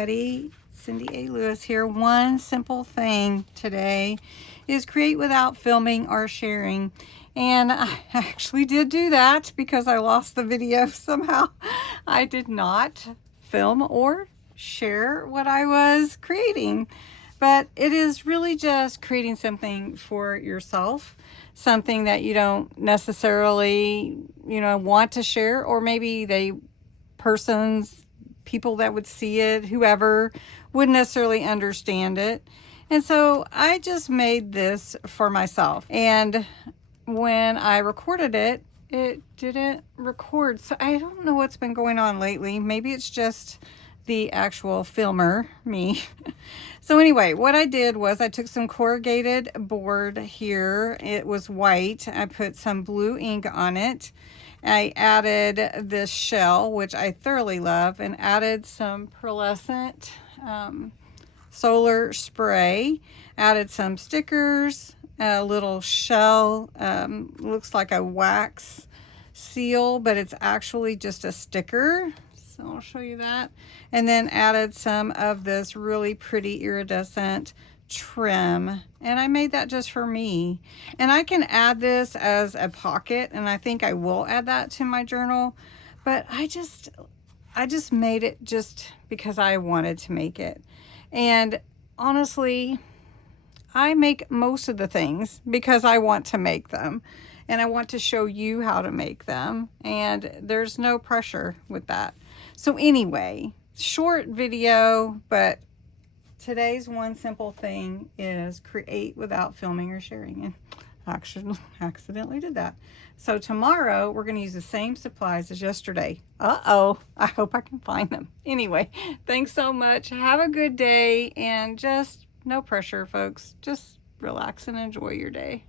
everybody. Cindy A. Lewis here. One simple thing today is create without filming or sharing. And I actually did do that because I lost the video somehow. I did not film or share what I was creating. But it is really just creating something for yourself, something that you don't necessarily, want to share, or maybe people that would see it, whoever, wouldn't necessarily understand it. And so I just made this for myself. And when I recorded it, it didn't record. So I don't know what's been going on lately. Maybe it's just the actual filmer, me. So anyway, what I did was I took some corrugated board here. It was white. I put some blue ink on it. I added this shell, which I thoroughly love, and added some pearlescent solar spray. Added some stickers, a little shell, looks like a wax seal, but it's actually just a sticker. So I'll show you that. And then added some of this really pretty iridescent trim, and I made that just for me. And I can add this as a pocket, and I think I will add that to my journal, but I just made it just because I wanted to make it. And honestly, I make most of the things because I want to make them, and I want to show you how to make them, and there's no pressure with that. So anyway, short video, but today's one simple thing is create without filming or sharing. And I actually accidentally did that. So tomorrow we're going to use the same supplies as yesterday. I hope I can find them. Anyway, thanks so much. Have a good day, and just no pressure, folks. Just relax and enjoy your day.